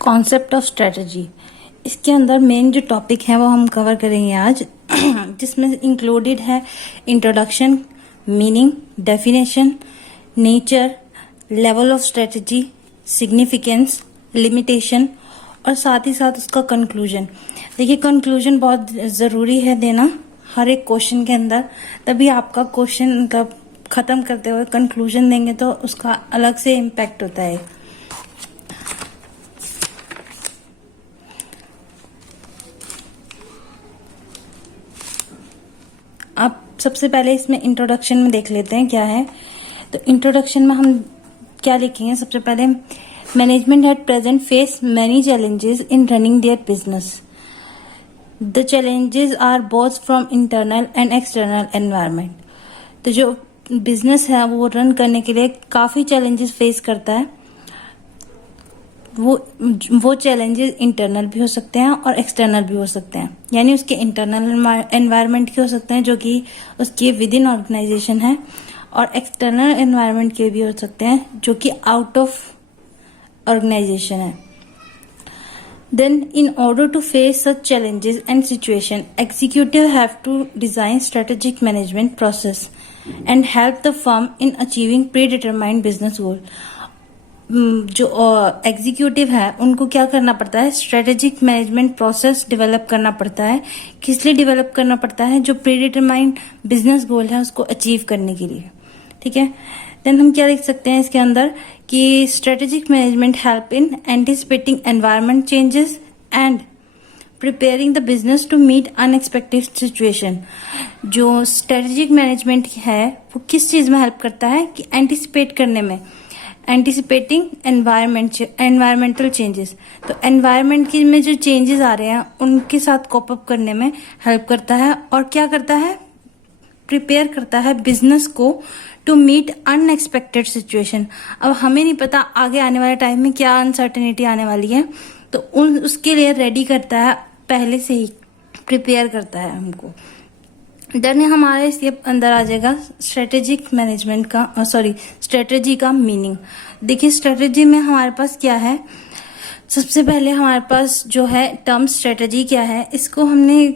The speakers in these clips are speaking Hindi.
Concept of strategy. इसके अंदर मेन जो टॉपिक है वो हम कवर करेंगे आज जिसमें इंक्लूडेड है introduction, meaning, definition, nature, level of strategy, significance, limitation और साथ ही साथ उसका कंक्लूजन। देखिए कंक्लूजन बहुत ज़रूरी है देना हर एक क्वेश्चन के अंदर, तभी आपका क्वेश्चन मतलब ख़त्म करते हुए कंक्लूजन देंगे तो उसका अलग से इम्पैक्ट होता है। आप सबसे पहले इसमें इंट्रोडक्शन में देख लेते हैं क्या है। तो इंट्रोडक्शन में हम क्या लिखेंगे, सबसे पहले management at present face many challenges in running their business. The challenges are both from internal and external environment. तो जो बिजनेस है वो रन करने के लिए काफ़ी चैलेंजेस फेस करता है। वो चैलेंजेस इंटरनल भी हो सकते हैं और एक्सटर्नल भी हो सकते हैं, यानी उसके इंटरनल एनवायरनमेंट के हो सकते हैं जो कि उसके विद इन ऑर्गेनाइजेशन है, और एक्सटर्नल एनवायरनमेंट के भी हो सकते हैं जो कि आउट ऑफ ऑर्गेनाइजेशन है। Then, in order to face such challenges and situation, executive have to design strategic management process and help the firm in achieving predetermined business goal. जो एग्जीक्यूटिव है उनको क्या करना पड़ता है, स्ट्रेटेजिक मैनेजमेंट प्रोसेस डेवलप करना पड़ता है। किस लिए डेवलप करना पड़ता है, जो प्रीडिटरमाइंड बिजनेस गोल है उसको अचीव करने के लिए। ठीक है, देन हम क्या लिख सकते हैं इसके अंदर कि strategic management help in anticipating environment changes and preparing the business to meet unexpected situation. जो स्ट्रेटेजिक मैनेजमेंट है वो किस चीज में हेल्प करता है कि एंटिसिपेट करने में, एंटिसिपेटिंग एनवायरमेंटल चेंजेस। तो एनवायरमेंट की में जो चेंजेस आ रहे हैं उनके साथ कोप अप करने में हेल्प करता है, और क्या करता है, प्रिपेयर करता है बिजनेस को टू मीट अनएक्सपेक्टेड सिचुएशन। अब हमें नहीं पता आगे आने वाले टाइम में क्या अनसर्टेनिटी आने वाली है, तो उसके लिए रेडी करता है, पहले से ही प्रिपेयर करता है हमको। देन हमारे इसके अंदर आ जाएगा स्ट्रेटेजिक मैनेजमेंट का स्ट्रेटेजी का मीनिंग। देखिए स्ट्रेटेजी में हमारे पास क्या है, सबसे पहले हमारे पास जो है टर्म स्ट्रेटेजी क्या है, इसको हमने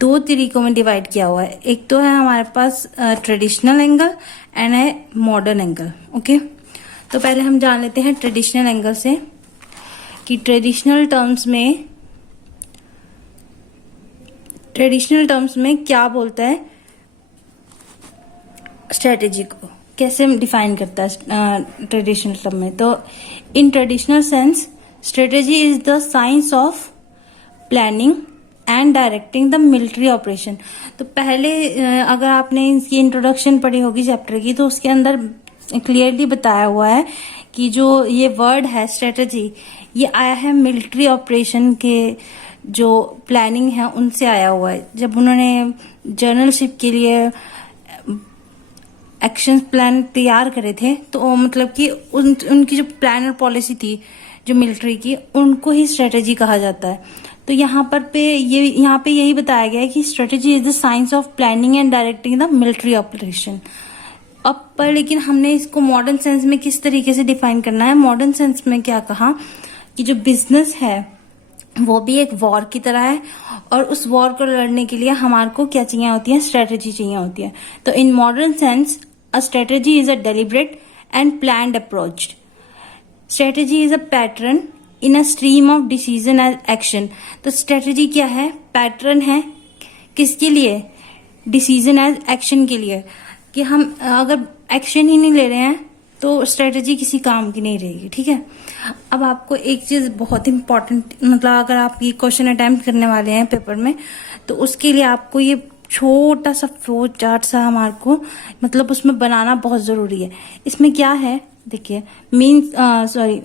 दो तरीकों में डिवाइड किया हुआ है। एक तो है हमारे पास ट्रेडिशनल एंगल एंड है मॉडर्न एंगल। ओके, तो पहले हम जान लेते हैं ट्रेडिशनल एंगल से कि ट्रेडिशनल टर्म्स में क्या बोलता है, स्ट्रेटेजी को कैसे डिफाइन करता है ट्रेडिशनल टर्म में। तो in traditional sense strategy is the science of planning and directing the military operation. तो पहले अगर आपने इसकी इंट्रोडक्शन पढ़ी होगी चैप्टर की, तो उसके अंदर क्लियरली बताया हुआ है कि जो ये वर्ड है स्ट्रेटेजी, ये आया है मिलिट्री ऑपरेशन के जो प्लानिंग है उनसे आया हुआ है। जब उन्होंने जनरलशिप के लिए एक्शन प्लान तैयार करे थे, तो मतलब कि उनकी जो प्लान और पॉलिसी थी जो मिलिट्री की, उनको ही स्ट्रेटेजी कहा जाता है। तो यहाँ पे यही बताया गया है कि strategy is the science of planning and directing the military operation. अब पर लेकिन हमने इसको मॉडर्न सेंस में किस तरीके से डिफाइन करना है, मॉडर्न सेंस में क्या कहा कि जो बिजनेस है वो भी एक वॉर की तरह है, और उस वॉर को लड़ने के लिए हमारे को क्या चाहिए होती है, स्ट्रेटेजी चाहिए होती है। तो in modern sense a strategy is a deliberate and planned approach. Strategy is a pattern in a stream of decision and action. तो स्ट्रेटेजी क्या है, पैटर्न है किसके लिए, डिसीजन एंड एक्शन के लिए, कि हम अगर एक्शन ही नहीं ले रहे हैं तो स्ट्रेटेजी किसी काम की नहीं रहेगी। ठीक है, अब आपको एक चीज बहुत इंपॉर्टेंट, मतलब अगर आप ये क्वेश्चन अटेम्प्ट करने वाले हैं पेपर में, तो उसके लिए आपको ये छोटा सा फ्लो चार्ट सा हमारे को मतलब उसमें बनाना बहुत जरूरी है। इसमें क्या है, देखिए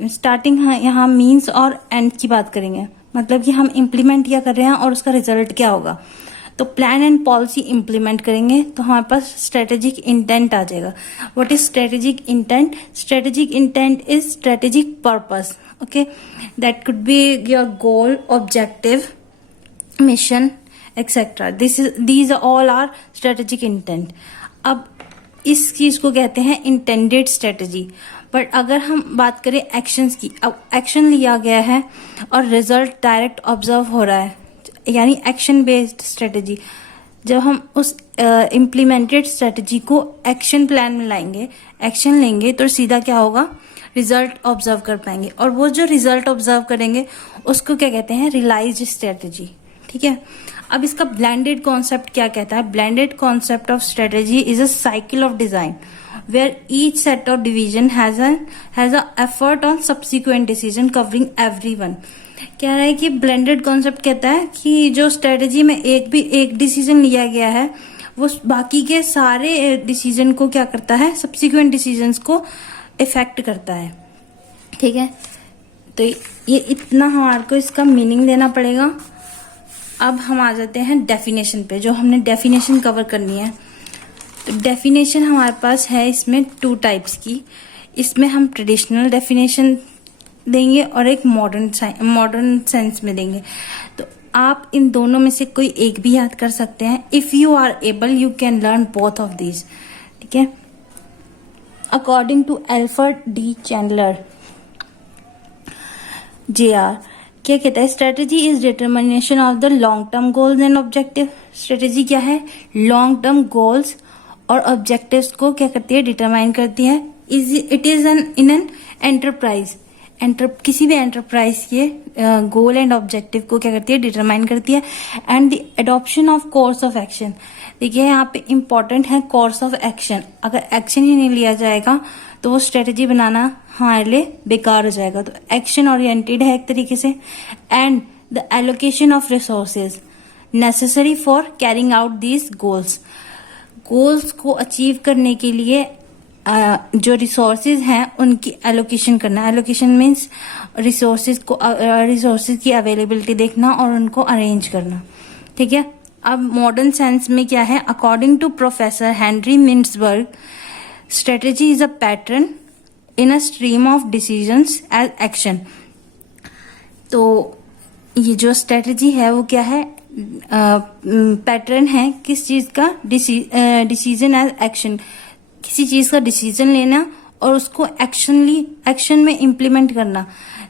स्टार्टिंग यहाँ मीन्स और एंड की बात करेंगे, मतलब कि हम इम्प्लीमेंट क्या कर रहे हैं और उसका रिजल्ट क्या होगा। तो प्लान एंड पॉलिसी इंप्लीमेंट करेंगे तो हमारे पास स्ट्रेटेजिक इंटेंट आ जाएगा। What is strategic intent, strategic intent is strategic purpose. Okay, that could be your goal, objective, mission etcetera. These all are strategic intent. अब इस चीज को कहते हैं इंटेंडेड स्ट्रेटेजी। बट अगर हम बात करें एक्शंस की, अब एक्शन लिया गया है और रिजल्ट डायरेक्ट ऑब्जर्व हो रहा है, यानी एक्शन बेस्ड स्ट्रेटेजी, जब हम उस इम्प्लीमेंटेड स्ट्रेटेजी को एक्शन प्लान में लाएंगे, एक्शन लेंगे, तो सीधा क्या होगा, रिजल्ट ऑब्जर्व कर पाएंगे। और वो जो रिजल्ट ऑब्जर्व करेंगे उसको क्या कहते हैं, रियलाइज्ड स्ट्रेटेजी। ठीक है, अब इसका ब्लेंडेड कॉन्सेप्ट क्या कहता है? Blended concept of strategy is a cycle of design where each set of division has a effort on subsequent decision covering everyone। कह रहा है कि ब्लेंडेड कॉन्सेप्ट कहता है कि जो स्ट्रेटेजी में एक डिसीजन लिया गया है वो बाकी के सारे डिसीजन को क्या करता है, सब्सिक्वेंट डिसीजंस को इफेक्ट करता है। ठीक है, तो ये इतना हमारे को इसका मीनिंग देना पड़ेगा। अब हम आ जाते हैं डेफिनेशन पे, जो हमने डेफिनेशन कवर करनी है। तो डेफिनेशन हमारे पास है इसमें 2 टाइप्स की। इसमें हम ट्रेडिशनल डेफिनेशन देंगे और एक मॉडर्न सेंस में देंगे। तो आप इन दोनों में से कोई एक भी याद कर सकते हैं। If you are able you can learn both of these. ठीक है, according to Alfred D Chandler JR, क्या कहता है, strategy is determination of the long term goals and objective. Strategy क्या है, लॉन्ग टर्म गोल्स और ऑब्जेक्टिव्स को क्या करती है, डिटरमाइन करती है। It is in an enterprise, किसी भी एंटरप्राइज के गोल एंड ऑब्जेक्टिव को क्या करती है, डिटरमाइन करती है। And the adoption of course of action, देखिए यहाँ पे इंपॉर्टेंट है कोर्स ऑफ एक्शन। अगर एक्शन ही नहीं लिया जाएगा तो वो स्ट्रेटेजी बनाना हमारे लिए बेकार हो जाएगा। तो एक्शन ओरिएंटेड है एक तरीके से। And the allocation of resources necessary for carrying out these goals, goals को अचीव करने के लिए जो रिसोर्सेज हैं उनकी एलोकेशन करना। एलोकेशन मीन्स रिसोर्सेज की अवेलेबिलिटी देखना और उनको अरेंज करना। ठीक है, अब मॉडर्न सेंस में क्या है, according to professor Henry Mintzberg, strategy is a pattern in a stream of decisions as action. तो ये जो स्ट्रेटेजी है वो क्या है, पैटर्न है किस चीज का, डिसीजन एज एक्शन, किसी चीज का डिसीजन लेना और उसको एक्शन में इम्प्लीमेंट करना।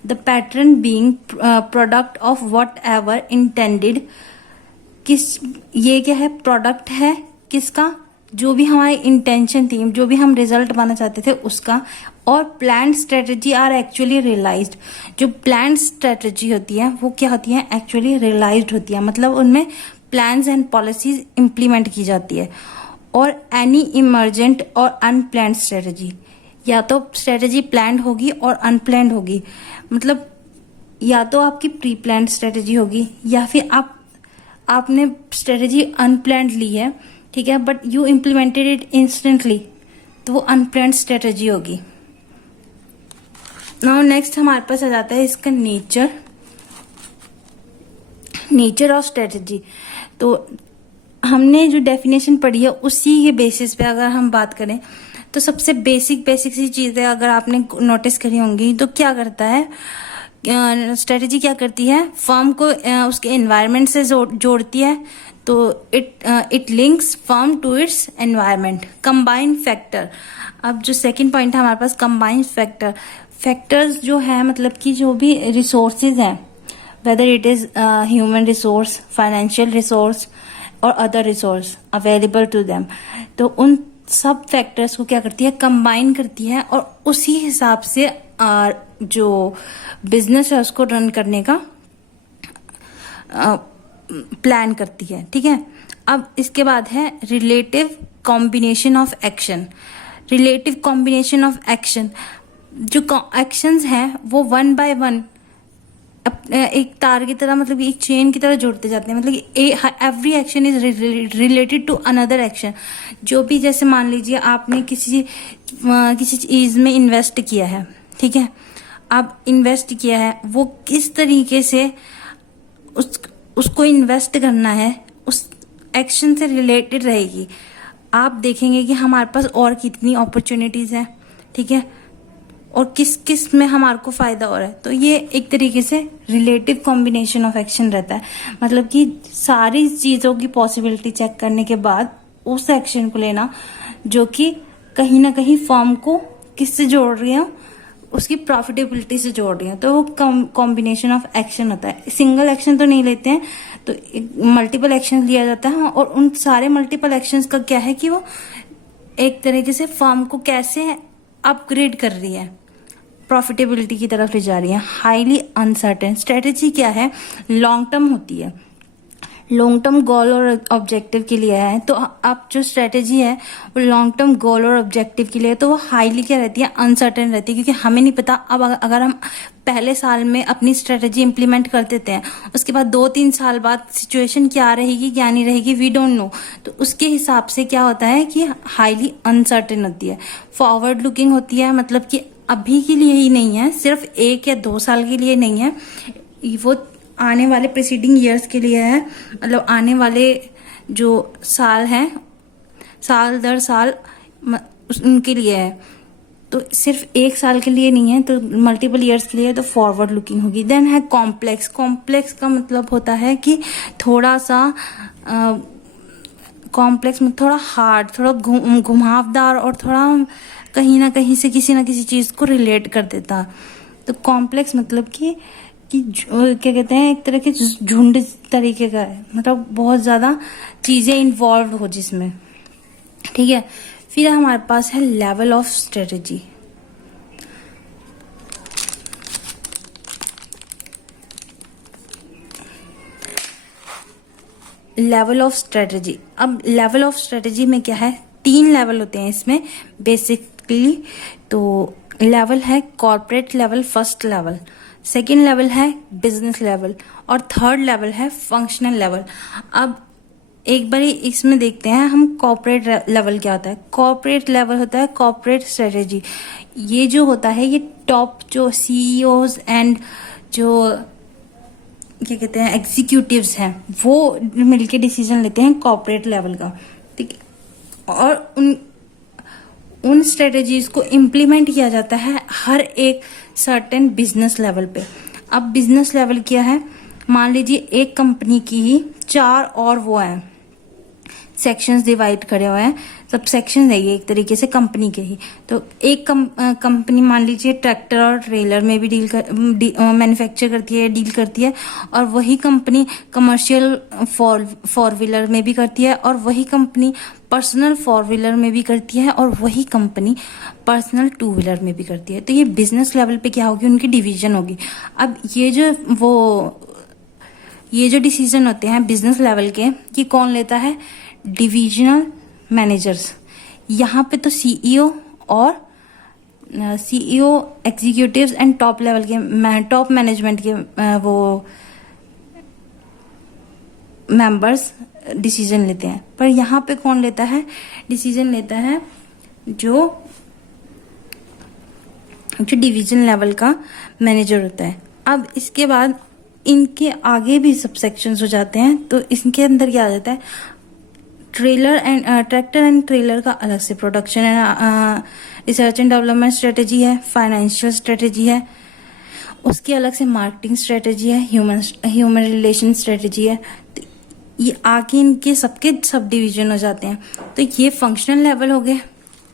The pattern being product of what ever intended, ये क्या है, प्रोडक्ट है किसका, जो भी हमारी इंटेंशन थी, जो भी हम रिजल्ट पाना चाहते थे उसका। और plan strategy are actually realised, जो प्लान स्ट्रेटेजी होती है वो क्या होती है, एक्चुअली रियलाइज्ड होती है, मतलब उनमें प्लान्स एंड पॉलिसीज इंप्लीमेंट की जाती है। और एनी इमरजेंट और अनप्लान्ड स्ट्रेटेजी, या तो स्ट्रेटेजी प्लान्ड होगी और अनप्लान्ड होगी, मतलब या तो आपकी प्री प्लान्ड स्ट्रेटेजी होगी या फिर आपने स्ट्रेटेजी अनप्लान्ड ली है, ठीक है, but you implemented it instantly, तो वो अनप्लान्ड स्ट्रेटेजी होगी। नाउ नेक्स्ट हमारे पास आ जाता है इसका नेचर ऑफ स्ट्रेटेजी। तो हमने जो डेफिनेशन पढ़ी है उसी के बेसिस पे अगर हम बात करें तो सबसे बेसिक सी चीजें अगर आपने नोटिस करी होंगी तो क्या करता है, स्ट्रेटेजी क्या करती है, फर्म को उसके एनवायरनमेंट से जोड़ती है। तो it links firm to its environment. Combined factor, अब जो सेकंड पॉइंट है हमारे पास कंबाइंड फैक्टर्स जो है, मतलब कि जो भी रिसोर्सेज हैं, whether it is human resource, financial resource और other resource available to them, तो उन सब फैक्टर्स को क्या करती है, कंबाइन करती है और उसी हिसाब से जो बिजनेस है उसको रन करने का प्लान करती है। ठीक है, अब इसके बाद है relative combination of action. Relative combination of action, जो एक्शंस हैं वो 1 by 1 एक तार की तरह, मतलब एक चेन की तरह जुड़ते जाते हैं, मतलब every action is related to another action. जो भी, जैसे मान लीजिए आपने किसी चीज में इन्वेस्ट किया है, ठीक है, आप इन्वेस्ट किया है, वो किस तरीके से उसको इन्वेस्ट करना है उस एक्शन से रिलेटेड रहेगी। आप देखेंगे कि हमारे पास और कितनी अपॉर्चुनिटीज हैं, ठीक है, और किस किस में हमारे को फायदा हो रहा है। तो ये एक तरीके से रिलेटिव कॉम्बिनेशन ऑफ एक्शन रहता है, मतलब कि सारी चीजों की पॉसिबिलिटी चेक करने के बाद उस एक्शन को लेना जो कि कहीं ना कहीं फर्म को किससे जोड़ रही हूँ, उसकी प्रॉफिटेबिलिटी से जोड़ रही हूँ। तो वो कॉम्बिनेशन ऑफ एक्शन होता है, सिंगल एक्शन तो नहीं लेते हैं, तो मल्टीपल एक्शन लिया जाता है। और उन सारे मल्टीपल एक्शंस का क्या है कि वो एक तरीके से फर्म को कैसे अपग्रेड कर रही है, प्रॉफिटेबिलिटी की तरफ ले जा रही है। हाईली अनसर्टेन स्ट्रेटेजी क्या है, लॉन्ग टर्म होती है, लॉन्ग टर्म गोल और ऑब्जेक्टिव के लिए है। तो अब जो स्ट्रेटेजी है वो लॉन्ग टर्म गोल और ऑब्जेक्टिव के लिए है, तो वो हाईली क्या रहती है, अनसर्टेन रहती है, क्योंकि हमें नहीं पता अब अगर हम पहले साल में अपनी स्ट्रेटेजी इंप्लीमेंट कर देते हैं, उसके बाद 2-3 साल बाद सिचुएशन क्या रहेगी क्या नहीं रहेगी, वी डोंट नो। तो उसके हिसाब से क्या होता है कि हाईली अनसर्टेन होती है। फॉरवर्ड लुकिंग होती है, मतलब कि अभी के लिए ही नहीं है, सिर्फ 1 या 2 साल के लिए नहीं है, वो आने वाले प्रीसीडिंग ईयर्स के लिए है, मतलब आने वाले जो साल हैं, साल दर साल उनके लिए है। तो सिर्फ 1 साल के लिए नहीं है, तो मल्टीपल ईयर्स के लिए, तो फॉरवर्ड लुकिंग होगी। देन है कॉम्प्लेक्स। कॉम्प्लेक्स का मतलब होता है कि थोड़ा सा कॉम्प्लेक्स में थोड़ा हार्ड, थोड़ा घुमावदार और थोड़ा कहीं ना कहीं से किसी ना किसी चीज को रिलेट कर देता। तो कॉम्प्लेक्स मतलब कि क्या कहते हैं, एक तरह के झुंड तरीके का है, मतलब बहुत ज्यादा चीजें इन्वॉल्व हो जिसमें, ठीक है। फिर हमारे पास है level of strategy. Level of strategy, अब लेवल ऑफ स्ट्रेटेजी में क्या है, 3 लेवल होते हैं इसमें बेसिकली। तो लेवल है corporate level, first level, second level है बिजनेस लेवल, और थर्ड लेवल है फंक्शनल लेवल। अब एक बार इसमें देखते हैं हम कॉर्पोरेट लेवल क्या होता है। कॉर्पोरेट लेवल होता है कॉर्पोरेट स्ट्रेटेजी। ये जो होता है, ये टॉप जो सीईओज एंड जो क्या कहते हैं एग्जीक्यूटिव्स हैं, वो मिलके डिसीजन लेते हैं कॉर्पोरेट लेवल का, ठीक है। और उन स्ट्रेटेजीज को इम्प्लीमेंट किया जाता है हर एक सर्टेन बिजनेस लेवल पे। अब बिजनेस लेवल क्या है, मान लीजिए एक कंपनी की ही 4 और वो है सेक्शंस डिवाइड करे हुए हैं, सब सेक्शन है ये एक तरीके से कंपनी के ही। तो एक कंपनी मान लीजिए ट्रैक्टर और ट्रेलर में भी मैन्युफैक्चर करती है, डील करती है, और वही कंपनी कमर्शियल फोर व्हीलर में भी करती है, और वही कंपनी पर्सनल 4 व्हीलर में भी करती है, और वही कंपनी पर्सनल 2 व्हीलर में भी करती है। तो ये बिजनेस लेवल पे क्या होगी, उनकी डिवीजन होगी। अब ये जो डिसीजन होते हैं बिजनेस लेवल के, ये कौन लेता है, डिविजनल मैनेजर्स। यहाँ पे तो CEO executives and top level के टॉप मैनेजमेंट के वो मेंबर्स डिसीजन लेते हैं, पर यहाँ पे कौन लेता है, डिसीजन लेता है जो डिवीजन लेवल का मैनेजर होता है। अब इसके बाद इनके आगे भी सब सेक्शंस हो जाते हैं। तो इसके अंदर क्या आ जाता है, ट्रैक्टर एंड ट्रेलर का अलग से production and research and development strategy है, फाइनेंशियल स्ट्रेटेजी है, उसकी अलग से मार्केटिंग स्ट्रेटेजी है, ह्यूमन रिलेशन स्ट्रेटेजी है। तो ये आगे इनके सबके सब डिवीजन हो जाते हैं। तो ये फंक्शनल लेवल हो गए,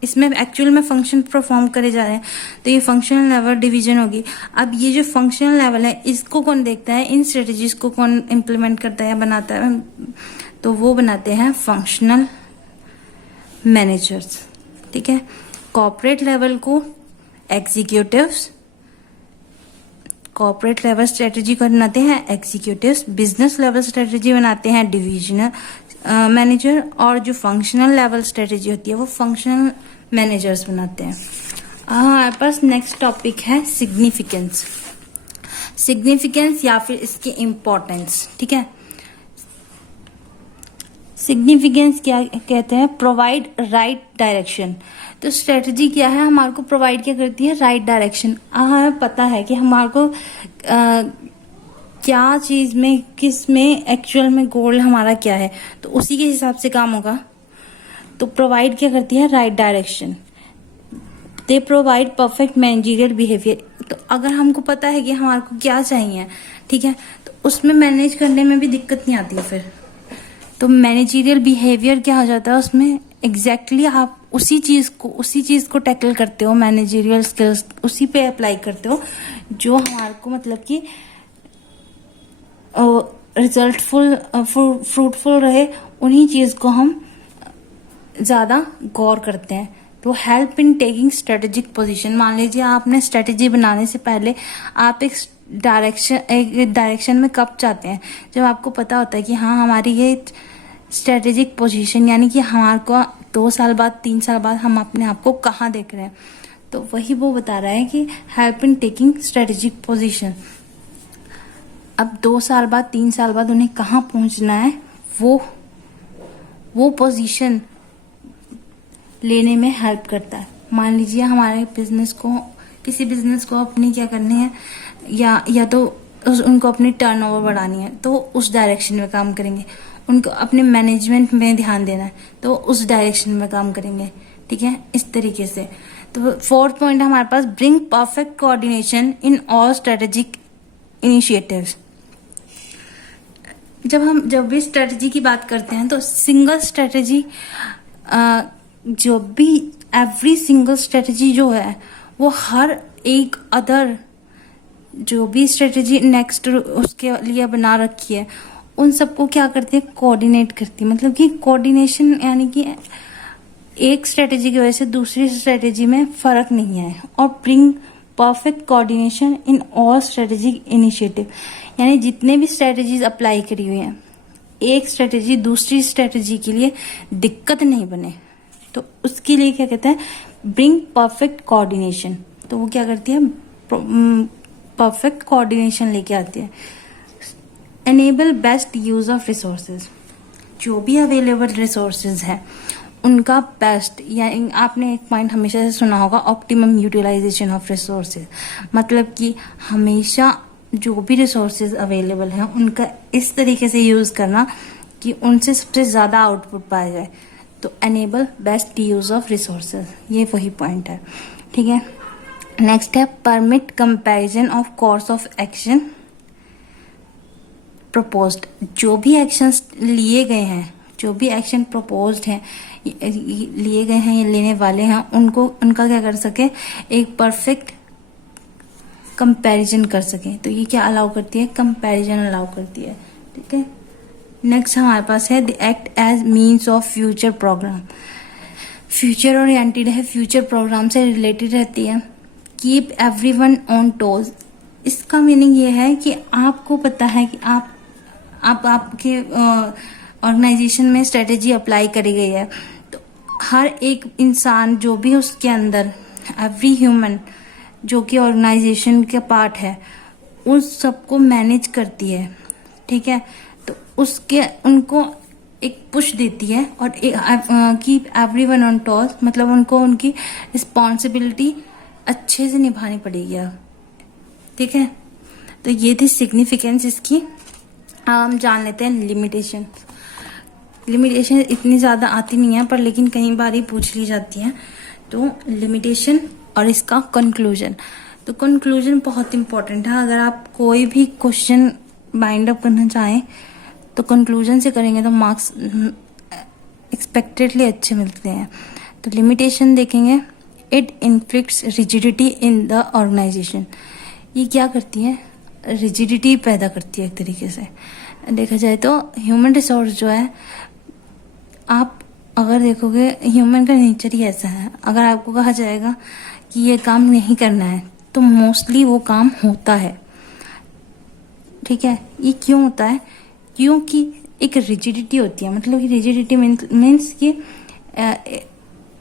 इसमें एक्चुअल में फंक्शन परफॉर्म करे जा रहे हैं, तो ये फंक्शनल लेवल डिवीजन होगी। अब ये जो फंक्शनल लेवल है, इसको कौन देखता है, इन स्ट्रेटेजीज को कौन इम्प्लीमेंट करता है या बनाता है, तो वो बनाते हैं फंक्शनल मैनेजर्स, ठीक है। कॉर्पोरेट लेवल को एग्जीक्यूटिव्स, कॉर्पोरेट लेवल स्ट्रेटेजी को बनाते हैं एग्जीक्यूटिव्स, बिजनेस लेवल स्ट्रेटेजी बनाते हैं डिविजनल मैनेजर, और जो फंक्शनल लेवल स्ट्रेटेजी होती है वो फंक्शनल मैनेजर्स बनाते हैं। हमारे पास नेक्स्ट टॉपिक है सिग्निफिकेंस। सिग्निफिकेंस या फिर इसकी इम्पोर्टेंस, ठीक है। सिग्निफिकेंस क्या कहते हैं, प्रोवाइड राइट डायरेक्शन। तो स्ट्रेटजी क्या है, हमारे को प्रोवाइड क्या करती है, राइट डायरेक्शन। हमें पता है कि हमारे को क्या चीज में, किस में एक्चुअल में गोल हमारा क्या है, तो उसी के हिसाब से काम होगा। तो प्रोवाइड क्या करती है, right direction. They provide perfect managerial behaviour. तो अगर हमको पता है कि हमारे को क्या चाहिए, ठीक है, तो उसमें मैनेज करने में भी दिक्कत नहीं आती है फिर। तो मैनेजरियल बिहेवियर क्या हो जाता है उसमें, एग्जैक्टली आप उसी चीज़ को टैकल करते हो, मैनेजरियल स्किल्स उसी पे अप्लाई करते हो जो हमारे को मतलब कि रिजल्टफुल फ्रूटफुल रहे, उन्हीं चीज़ को हम ज़्यादा गौर करते हैं। तो help in taking strategic position, मान लीजिए आपने स्ट्रेटेजी बनाने से पहले आप एक डायरेक्शन में कब चाहते हैं, जब आपको पता होता है कि हाँ हमारी ये स्ट्रेटेजिक पोजीशन यानी कि हमारे को 2 साल बाद 3 साल बाद हम अपने आप को कहाँ देख रहे हैं, तो वही वो बता रहा है कि help in taking strategic position. अब 2 साल बाद 3 साल बाद उन्हें कहाँ पहुंचना है, वो पोजीशन लेने में हेल्प करता है। मान लीजिए हमारे किसी बिजनेस को अपनी क्या करनी है, या तो उनको अपनी टर्नओवर बढ़ानी है तो उस डायरेक्शन में काम करेंगे, उनको अपने मैनेजमेंट में ध्यान देना है तो उस डायरेक्शन में काम करेंगे। ठीक है, इस तरीके से। तो 4th पॉइंट हमारे पास bring perfect coordination in all strategic initiatives. जब भी स्ट्रेटेजी की बात करते हैं तो single strategy every single strategy जो है वो हर एक अदर जो भी स्ट्रेटेजी नेक्स्ट उसके लिए बना रखी है उन सबको क्या करती है, कोऑर्डिनेट करती है। मतलब कि कोऑर्डिनेशन यानी कि एक स्ट्रेटेजी की वजह से दूसरी स्ट्रेटेजी में फर्क नहीं है। और bring perfect coordination in all strategic initiative, यानी जितने भी स्ट्रेटेजीज अप्लाई करी हुई हैं, एक स्ट्रेटेजी दूसरी स्ट्रेटेजी के लिए दिक्कत नहीं बने, तो उसके लिए क्या कहते हैं, ब्रिंग परफेक्ट कोऑर्डिनेशन। तो वो क्या करती है, परफेक्ट कोऑर्डिनेशन लेके आती है। Enable best use of resources, जो भी अवेलेबल रिसोर्सेज है उनका बेस्ट, या आपने एक पॉइंट हमेशा से सुना होगा, ऑप्टिमम यूटिलाइजेशन ऑफ रिसोर्सेज। मतलब कि हमेशा जो भी रिसोर्सेज अवेलेबल हैं उनका इस तरीके से यूज करना कि उनसे सबसे ज्यादा आउटपुट पाया जाए। तो enable best use of resources, ये वही पॉइंट है। ठीक है, नेक्स्ट है permit comparison of course of action proposed. जो भी एक्शंस लिए गए हैं, जो भी एक्शन प्रपोज्ड हैं, लिए गए हैं या लेने वाले हैं, उनका क्या कर सके, एक परफेक्ट कंपैरिजन कर सके। तो ये क्या अलाउ करती है, कंपैरिजन अलाउ करती है। ठीक है, नेक्स्ट हमारे पास है the act as means of future programme. Future oriented है, फ्यूचर प्रोग्राम से रिलेटेड रहती है। कीप एवरीवन ऑन टोज, इसका मीनिंग ये है कि आपको पता है कि आपके ऑर्गेनाइजेशन में स्ट्रेटेजी अप्लाई करी गई है, तो हर एक इंसान जो भी उसके अंदर, एवरी ह्यूमन जो कि ऑर्गेनाइजेशन का पार्ट है, उस सबको मैनेज करती है। ठीक है, तो उनको एक पुश देती है और कीप एवरीवन ऑन टॉस, मतलब उनको उनकी रिस्पॉन्सिबिलिटी अच्छे से निभानी पड़ेगी। ठीक है, तो ये थी सिग्निफिकेंस इसकी। हम जान लेते हैं लिमिटेशन। लिमिटेशन इतनी ज्यादा आती नहीं है पर लेकिन कई बार ही पूछ ली जाती है। तो लिमिटेशन और इसका कंक्लूजन। तो कंक्लूजन बहुत इंपॉर्टेंट है। अगर आप कोई भी क्वेश्चन बाइंड अप करना चाहें तो कंक्लूजन से करेंगे तो मार्क्स एक्सपेक्टेडली अच्छे मिलते हैं। तो लिमिटेशन देखेंगे, it inflicts rigidity in the organisation. ये क्या करती है, रिजिडिटी पैदा करती है। एक तरीके से देखा जाए तो ह्यूमन रिसोर्स जो है, आप अगर देखोगे ह्यूमन का नेचर ही ऐसा है। अगर आपको कहा जाएगा कि ये काम नहीं करना है तो मोस्टली वो काम होता है। ठीक है, ये क्यों होता है, क्योंकि एक रिजिडिटी होती है। मतलब कि रिजिडिटी मीन्स कि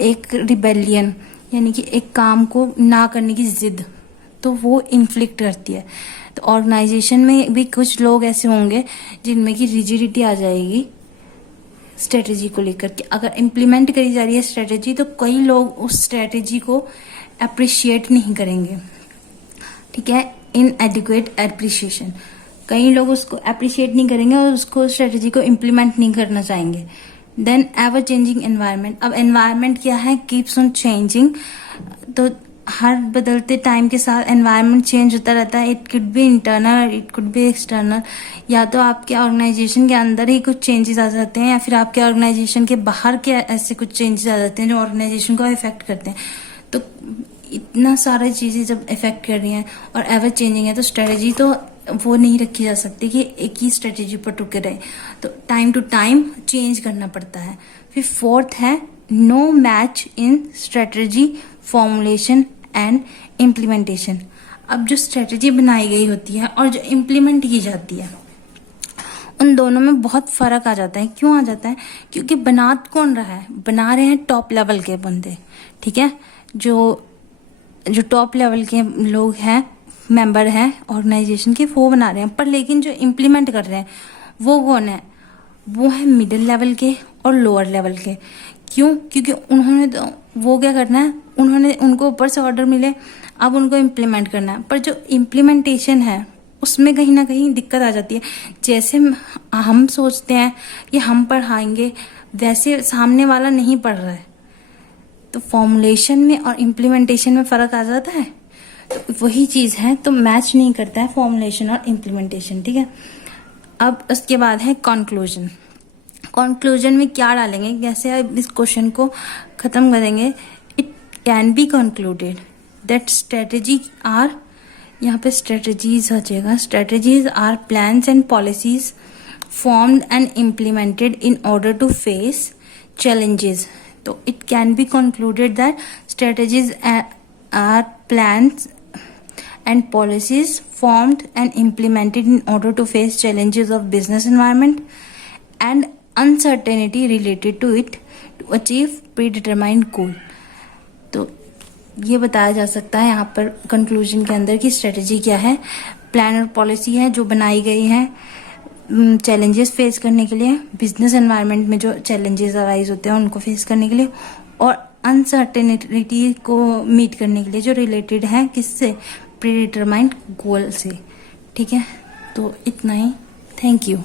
एक रिबेलियन, यानी कि एक काम को ना करने की जिद, तो वो इन्फ्लिक्ट करती है। तो ऑर्गेनाइजेशन में भी कुछ लोग ऐसे होंगे जिनमें की रिजिडिटी आ जाएगी स्ट्रेटेजी को लेकर के। अगर इम्प्लीमेंट करी जा रही है स्ट्रेटेजी तो कई लोग उस स्ट्रेटेजी को अप्रिशिएट नहीं करेंगे। ठीक है, इनएडिक्वेट एप्रिशिएशन, कई लोग उसको अप्रिशिएट नहीं करेंगे और उसको स्ट्रेटेजी को इम्प्लीमेंट नहीं करना चाहेंगे। Then ever changing environment. अब एनवायरनमेंट क्या है, कीप्स ऑन चेंजिंग। तो हर बदलते टाइम के साथ एनवायरनमेंट चेंज होता रहता है। It could be internal, it could be external. या तो आपके ऑर्गेनाइजेशन के अंदर ही कुछ चेंजेस आ जाते हैं या फिर आपके ऑर्गेनाइजेशन के बाहर के ऐसे कुछ चेंजेस आ जाते हैं जो ऑर्गेनाइजेशन को इफेक्ट करते हैं। तो इतना सारी चीजें जब इफेक्ट कर रही हैं और एवर चेंजिंग है, तो स्ट्रेटेजी तो वो नहीं रखी जा सकती कि एक ही स्ट्रेटेजी पर टुके रहे। तो टाइम टू टाइम चेंज करना पड़ता है। फिर फोर्थ है no match in strategy formulation and implementation. अब जो स्ट्रेटेजी बनाई गई होती है और जो इम्प्लीमेंट की जाती है, उन दोनों में बहुत फर्क आ जाता है। क्यों आ जाता है? क्योंकि बना कौन रहा है? बना रहे हैं टॉप लेवल के बंदे, ठीक है। जो टॉप लेवल के लोग हैं, मेंबर हैं ऑर्गेनाइजेशन के, वो बना रहे हैं। पर लेकिन जो इम्प्लीमेंट कर रहे हैं वो कौन है? वो है मिडिल लेवल के और लोअर लेवल के। क्यों? क्योंकि उन्होंने तो वो क्या करना है, उनको ऊपर से ऑर्डर मिले, अब उनको इम्प्लीमेंट करना है। पर जो इम्प्लीमेंटेशन है उसमें कहीं ना कहीं दिक्कत आ जाती है। जैसे हम सोचते हैं कि हम पढ़ाएंगे, वैसे सामने वाला नहीं पढ़ रहा है। तो फॉर्मुलेशन में और इम्प्लीमेंटेशन में फर्क आ जाता है। तो वही चीज है, तो मैच नहीं करता है फॉर्मुलेशन और इम्प्लीमेंटेशन, ठीक है। अब उसके बाद है कंक्लूजन। कंक्लूजन में क्या डालेंगे, कैसे अब इस क्वेश्चन को खत्म करेंगे? It can be concluded that strategy are, यहाँ पे स्ट्रेटेजीज आ जाएगा, strategies are plans and policies formed and implemented in order to face challenges. So it can be concluded that strategies are plans and policies formed and implemented in order to face challenges of business environment and uncertainty related to it to achieve predetermined goal. तो ये बताया जा सकता है यहाँ पर कंक्लूजन के अंदर कि स्ट्रेटेजी क्या है, प्लान और पॉलिसी है जो बनाई गई है चैलेंजेस फेस करने के लिए, बिजनेस एनवायरनमेंट में जो चैलेंजेस अराइज होते हैं उनको फेस करने के लिए, और अनसर्टेनिटी को मीट करने के लिए जो रिलेटेड है किससे? प्रीडिटरमाइंड गोल से, ठीक है। तो इतना ही, थैंक यू।